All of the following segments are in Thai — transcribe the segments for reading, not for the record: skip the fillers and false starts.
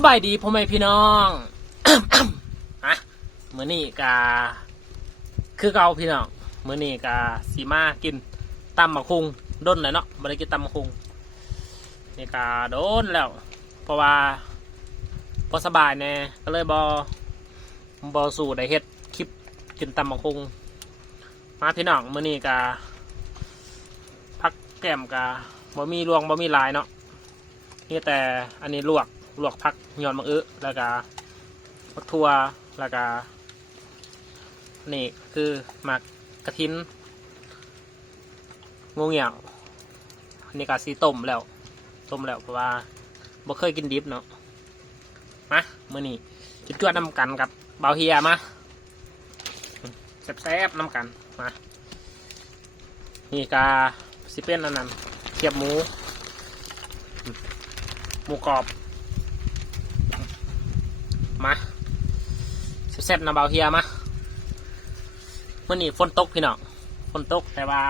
สบายดีพ่อแม่พี่น้อง อะมื้อนี้กาคือเก่าพี่น้องมื้อนี้กาสีมากินตำมะคุงด้นเลยเนาะบ่ได้กินตำมะคุงนี่กาโดนแล้วเพราะว่าพอสบายแน่ก็เลยบ่สู่ได้เฮ็ดคลิปกินตำมะคุงมาพี่น้องมื้อนี้กาพักแก้มกาบ่มีรวงบ่มีลายเนาะนี่แต่อันนี้ลวกผักยอนมะอึแล้วก็ผักทั่วแล้วก็นี่คือหมักกระทินงูเหี่ยวนี่ก็สีต้มแล้วเพราะว่าบ่เคยกินดิบเนาะมามื้อนี้จุดจวดน้ำกันกับเบาเฮียมาแซ่บๆน้ำกันมานี่ก็สิเป็นอันนั้นเทียบหมูกรอบมาแซ่บๆนะเบาเฮียมาเมื่อนี้ฝนตกพี่น้องฝนตกแต่ว่า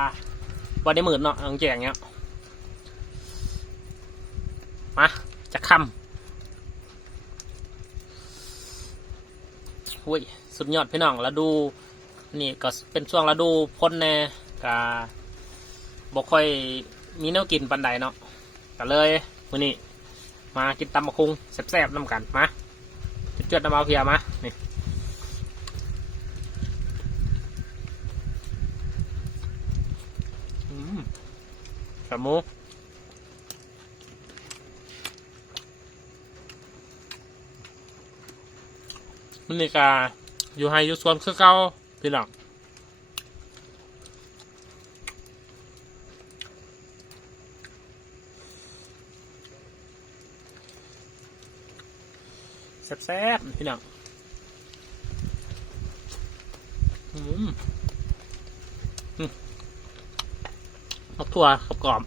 วันได้หมื่นเนาะอังแจงเนี้ยมาจะค่ำอุ้ยสุดยอดพี่น้องแล้วดูนี่ก็เป็นช่วงฤดูพ้นแน่ก็บ่ค่อยมีแนวกินปันใดเนาะก็เลยมื่อนี้มากินตำมะคุงแซ่บๆน้ำกันมาจุดๆน้ำเอาเพียมานี่ขาหมูมันนี่กาอยู่ไฮอยู่ส่วนคือเก่าพี่น้องแซ่บๆพี่น้องผักถั่วกรอบ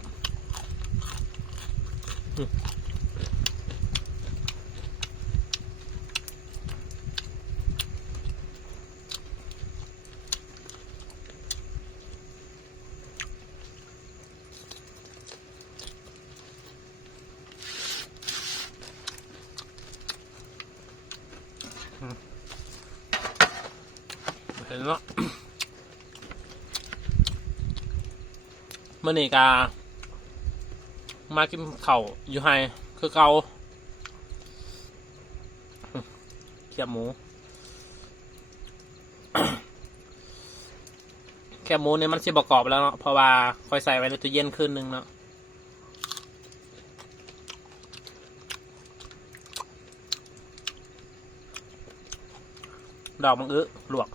เห็นเนาะมื่อนี้กามากินเข่าอยู่ไฮคือเกาเขียบหมูแคบหมูเนี่ยมันสิประกอบแล้วเนาะเพราะว่าคอยใส่ไว้ในตู้เย็นคืนนึงเนาะดอกมังอึลวก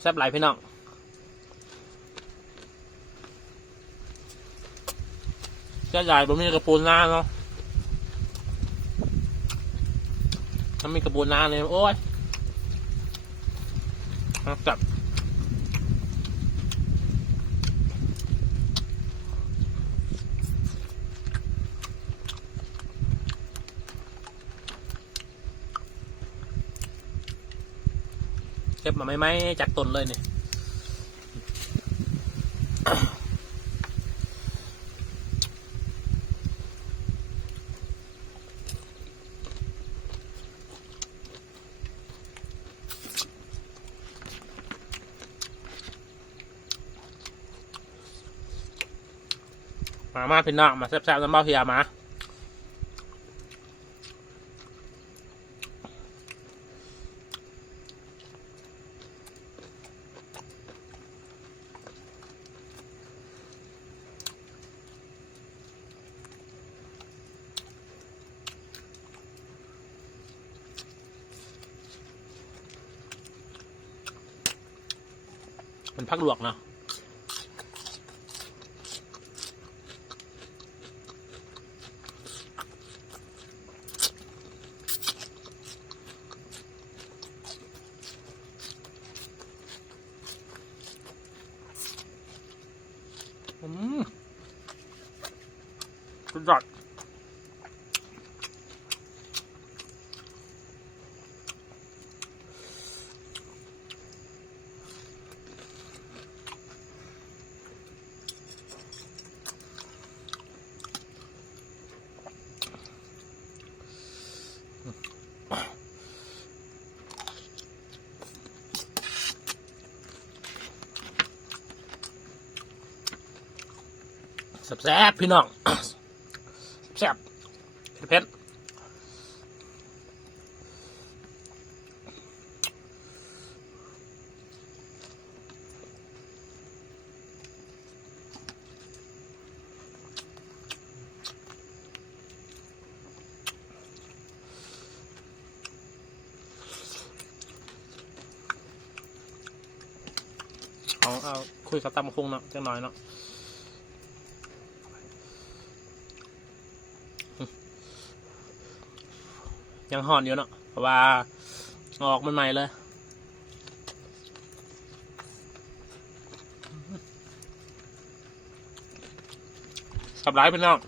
แซ่บหลายพี่น้องแซ่บใหญ่ผมมีกระปูนหน้าเนาะถ้ามีกระปูนหน้าเลยโอ้ยจับเก็บมาไม่จากต้นเลยเนี่ยมาพี่น้องมาแซ่บๆน้ำเบาเฮียมามันพักลวกเนาะสุดยอด ม แซ่บๆพี่น้อง แซ่บเผ็ดเอาคุยกับตำบักหุ่งเนาะจังหน่อยเนาะยังห่อนอยู่เนาะเพราะว่าออกมันใหม่เลยขับไล่พี่น้อง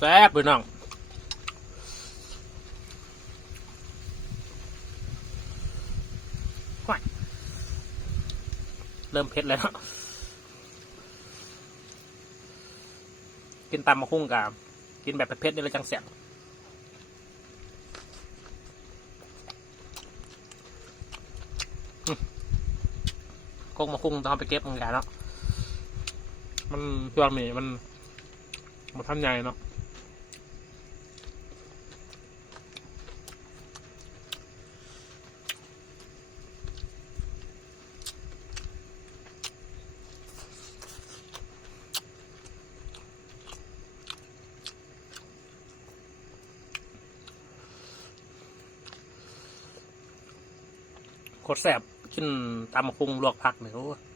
แซ่บๆพี่น้องเริ่มเผ็ดแล้วเนาะกินตำมะคุ้งกับกินแบบเผ็ดๆนี่เลยจังแซ่บกงมะคุ้งต้องเอาไปเก็บมันกันเนาะมันช่วงนี้มันท่านใหญ่เนาะโคตรแซ่บกินตำมะคุ้งลวกผักเนี่ย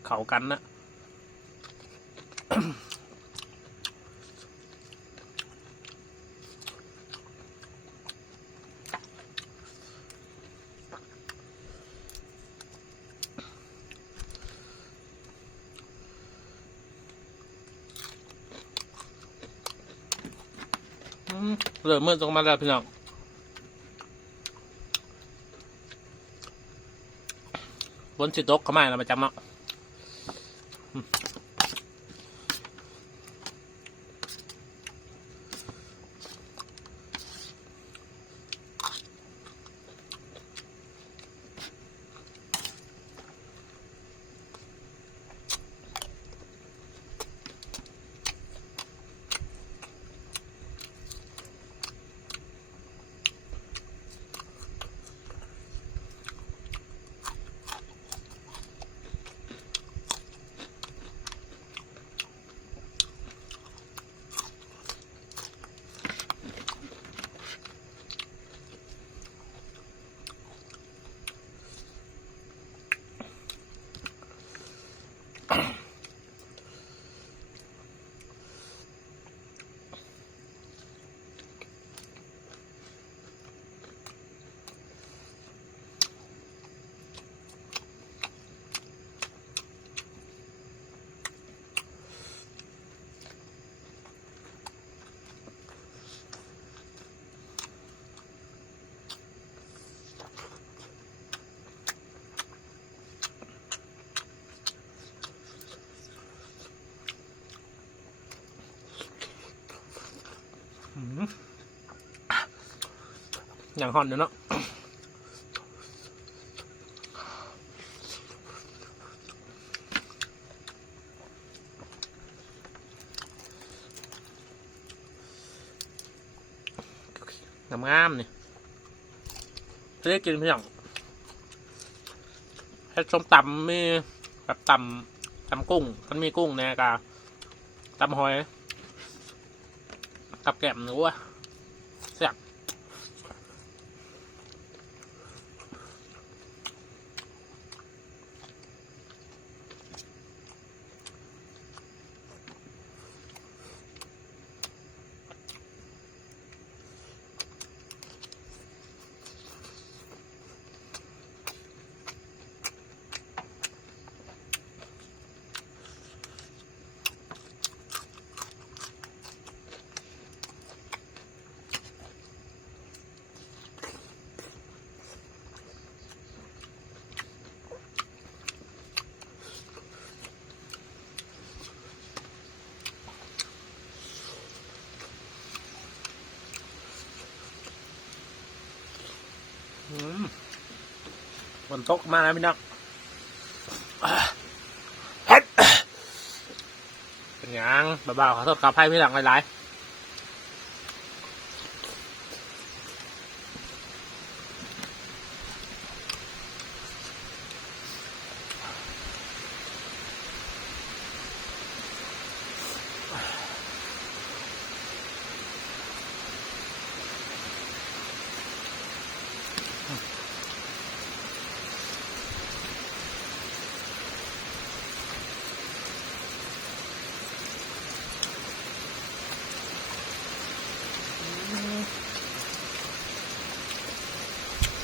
เขากันนะเริ่มเมื่อตรงมาแล้วพี่น้องบนสิตกเข้ามาเราประจำเนาะ อย่างห่อนอยู่เนาะงามๆนี่เรียกกินเพียงให้ส้มตำมีแบบตำกุ้งมันมีกุ้งเนี่ยกะตำหอยกับแกล้มหนูอะแซ่บฝนตกมาแล้วพี่น้องเป็นยังเบาๆขอโทษขออภัยพี่หลังหลาย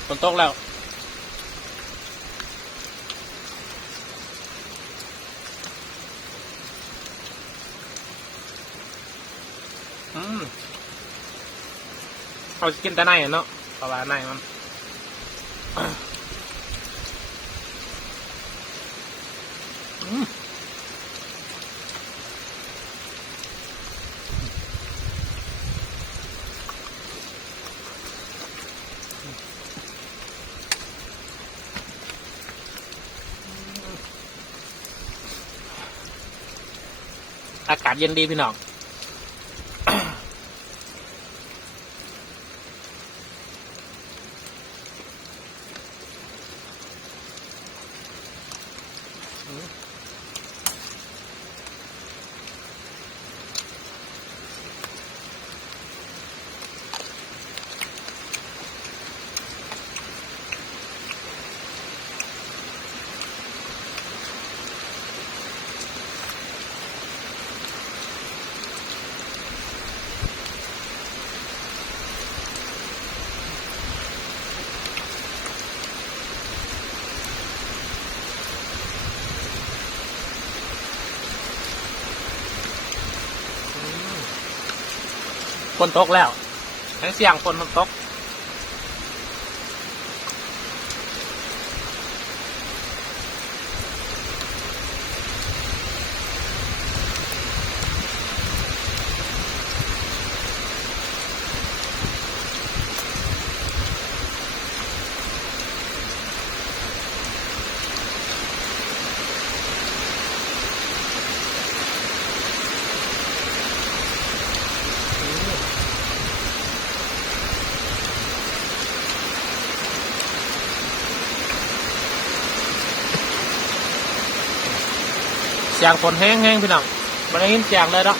ฝนตกแล้วเขาจะกินแต่ในเนาะเพราะว่าในมันอากาศเย็นดีพี่น้องฝนตกแล้วทั้งเสียงฝนมันตกเสียงฝนแห้งๆพี่น้องไม่ได้ยินเสียงเลยเนาะ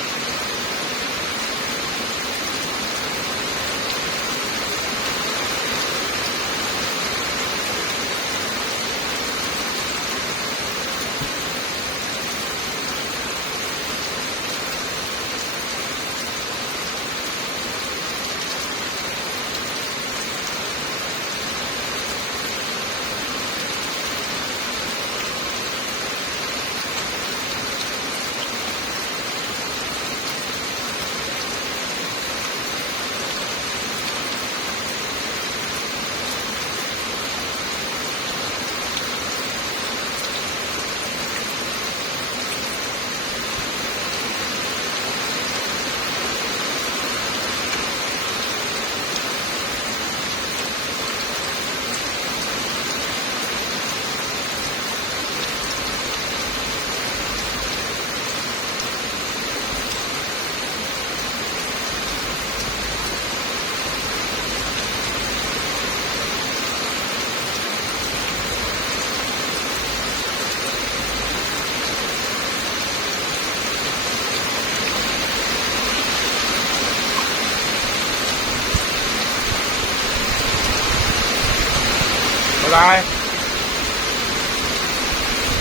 บาย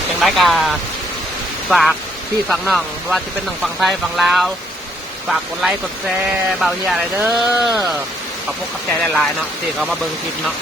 อย่างไรกาฝากพี่ฝากน้องว่าจะเป็นน้องฝั่งไทยฝั่งลาวฝากกดไลค์กดแชร์เบาเฮียอะไรเด้อขอบคุณขับใจหลายๆเนาะที่เขามาเบิ่งคลิปเนาะ